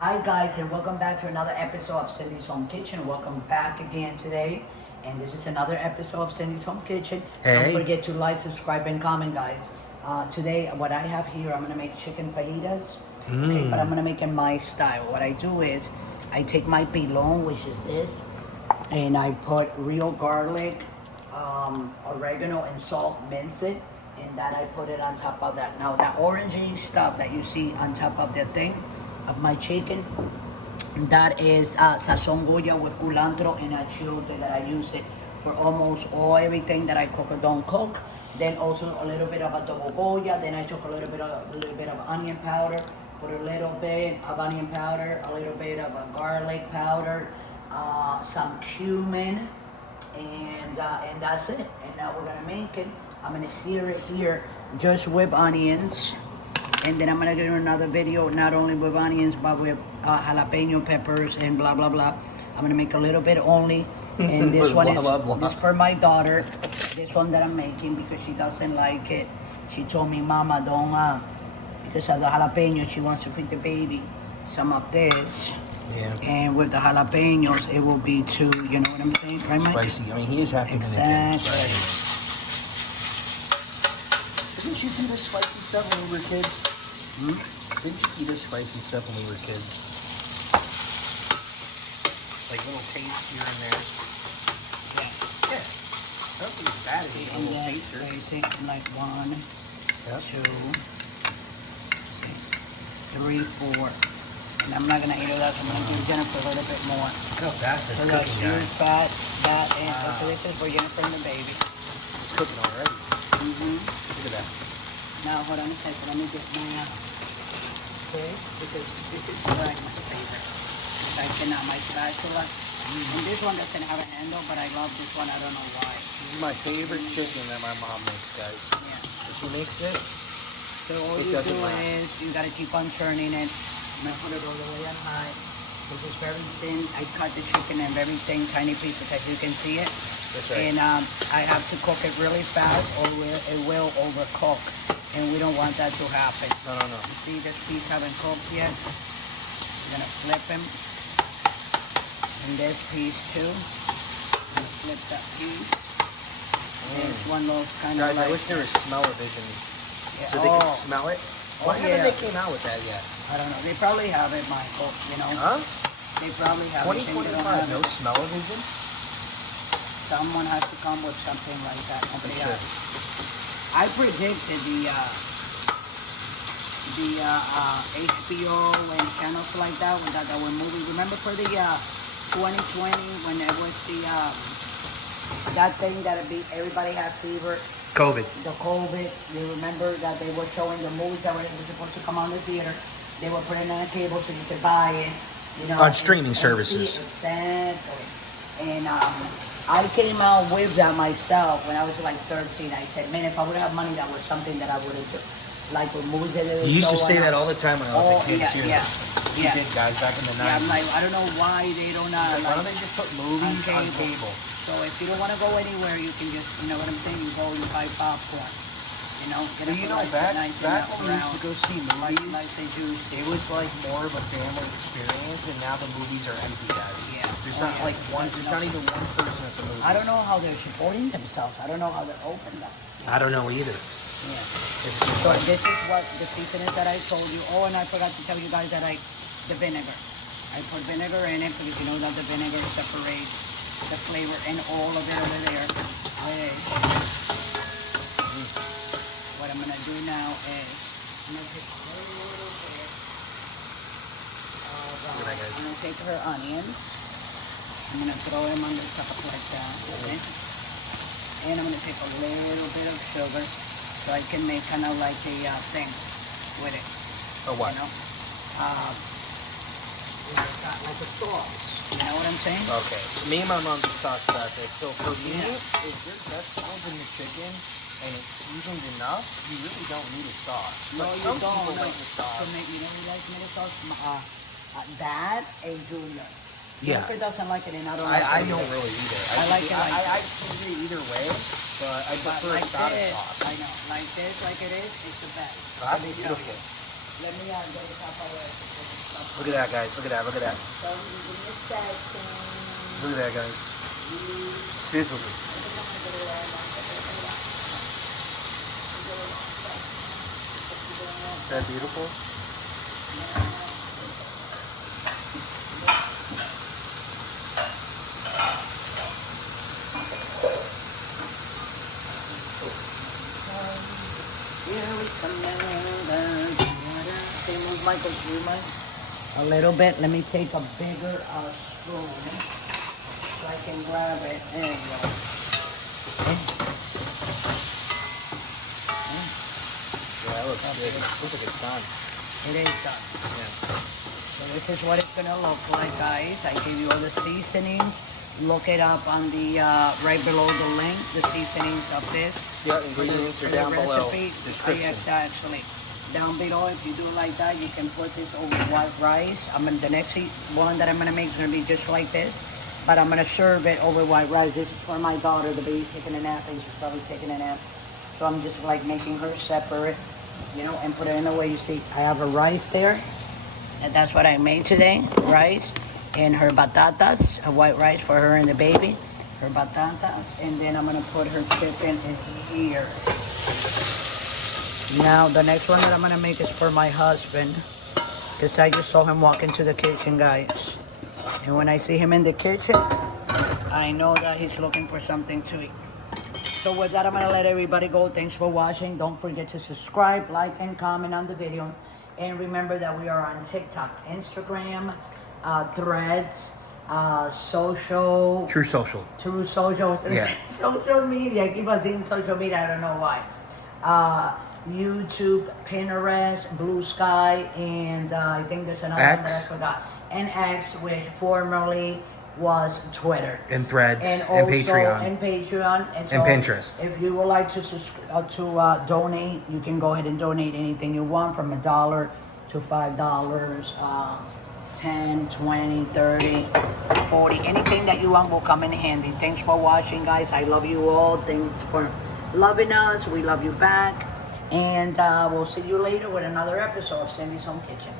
Hi guys, and welcome back to another episode of Cindy's Home Kitchen. Welcome back again today, and this is another episode of Cindy's Home Kitchen. Hey. Don't forget to like, subscribe, and comment, guys. Today, what I have here, I'm gonna make chicken fajitas. Okay, but I'm gonna make it my style. What I do is, I take my pilon, which is this, and I put real garlic, oregano, and salt, mince it, and then I put it on top of that. Now, that orangey stuff that you see on top of the thing, of my chicken, that is Sazon Goya with culantro and achiote that I use it for almost everything that I cook or don't cook. Then also a little bit of Adobo Goya. Then I took a little bit of onion powder, put a little bit of onion powder, a little bit of garlic powder, some cumin, and that's it. And now we're gonna make it. I'm gonna sear it here just with onions. And then I'm gonna do another video, not only with onions, but with jalapeno peppers and blah, blah, blah. I'm gonna make a little bit only. And this one is this for my daughter. This one that I'm making because she doesn't like it. She told me, Mama, don't, because of the jalapeno, she wants to feed the baby some of this. Yeah. And with the jalapenos, it will be too, you know what I'm saying? Right, Mike? Spicy. I mean, he is happy to Exactly. Didn't you do this spicy stuff when we were kids? Didn't you eat this spicy stuff when we were kids? Like little tastes here and there. Yeah. Yeah. I don't think it's bad if you eat a And little then taster. I take like 1, Yep. 2, 3, 4. And I'm not gonna eat all that, so I'm gonna give Jennifer a little bit more. Look how fast it's So like cooking, huge guys. fat, and so this is for Jennifer and the baby. It's cooking already. Look at that. Now hold on a second, let me get my okay, because this is like my favorite. I cannot, my spatula. And this one doesn't have a handle, but I love this one, I don't know why. This is my favorite chicken that my mom makes, guys. Yeah. When she makes this, So all it you doesn't do last. is, you gotta keep on turning it. I'm gonna put it all the way on high. Because it's very thin. I cut the chicken in very thin, tiny pieces, as you can see it. that's right. And I have to cook it really fast or it will overcook. And we don't want that to happen. No. You see this piece haven't cooked yet? I'm gonna flip him. And this piece too. I'm gonna flip that piece. There's one little kind Guys, of like... I wish there was smell-o-vision Yeah, so they could smell it. Why haven't yeah. they came out with that yet? I don't know. They probably have it, Michael, you know? Huh? They probably have it. They don't have 2025, no it. smell-o-vision? Someone has to come with something like that. Nobody That's else. I predicted the HBO and channels like that when that were movie. Remember for the 2020 when there was the that thing that everybody had fever, COVID. the COVID. You remember that they were showing the movies that were supposed to come on the theater. They were putting it on a cable so you could buy it. You know, On streaming services. Exactly. And I came out with that myself when I was like 13. I said, man, if I would have money, that was something that I would have done. Like with movies that they You used to show say on- that all the time when I was a kid, too. Yeah. You did, guys, back in the 90s. Yeah, I'm like, I don't know why they don't Like, why don't they just put movies on cable? So if you don't want to go anywhere, you can just, you know what I'm saying, you go and buy popcorn. You know, get But it you for know, like back 19 when we used to around. go see movies, Like they do. it was like more of a family experience, and now the movies are empty, guys. Yeah. There's Oh, not yeah. like one, there's not even one person at the movies. I don't know how they're supporting themselves. I don't know how they're open that. I don't know either. Yeah. It's So like, this is what the seasoning that I told you. Oh, and I forgot to tell you guys that the vinegar. I put vinegar in it because you know that the vinegar separates the flavor and all of it over there. Okay. What I'm gonna do now is I'm gonna take a little bit of Good night, guys. I'm gonna take her onions. I'm gonna throw them on the top like that. Okay. And I'm gonna take a little bit of sugar so I can make kind of like a thing with it. or what? You know? Like a sauce. You know what I'm saying? Okay. Me and my mom just talked about this. So for me, if there's vegetables in the chicken and it's seasoned enough, you really don't need a sauce. No, But you some don't. people No. like the sauce. To make, you know, you like tomato sauce. Dad and Junior. Yeah. Jennifer doesn't like it, and I don't like I it. don't really either. I like it like I choose it either way, but I But prefer like without a this, sauce. I know. Like this, like it is, it's the best. That's Let me tell beautiful. you. Let me get a top of it. Look at that, guys. Look at that. Look at that. Look at that, guys. Sizzling. Is that beautiful? Okay, move Michael, move Mike. A little bit. Let me take a bigger spoon so I can grab it. There you go. Yeah, that looks good. Looks like it's done. It is done. Yeah. So this is what it's gonna look like, guys. I gave you all the seasonings. Look it up on the right below the link. The seasonings of this. Yeah, ingredients are down below. Description. Yes, actually. Down below, if you do it like that, you can put this over white rice. The next one that I'm gonna make is gonna be just like this, but I'm gonna serve it over white rice. This is for my daughter. The baby's taking a nap, and she's probably taking a nap. So I'm just like making her separate, you know, and put it in the way you see. I have a rice there, and that's what I made today. Rice and her batatas, a white rice for her and the baby. Her batatas, and then I'm gonna put her chicken in here. Now, the next one that I'm gonna make is for my husband, because I just saw him walk into the kitchen, guys. And when I see him in the kitchen, I know that he's looking for something to eat. So with that, I'm gonna let everybody go. Thanks for watching. Don't forget to subscribe, like, and comment on the video. And remember that we are on TikTok, Instagram, Threads, social. True Social. True social. Yeah. Social media. I keep on saying social media. I don't know why. YouTube, Pinterest, Blue Sky, and I think there's another one that I forgot. And X, which formerly was Twitter. And Threads. And Patreon. And Patreon. And, so and Pinterest. If you would like to donate, you can go ahead and donate anything you want, from $1 to $5, 10, 20, 30, 40. Anything that you want will come in handy. Thanks for watching, guys. I love you all. Thanks for loving us. We love you back. And we'll see you later with another episode of Cindy's Home Kitchen.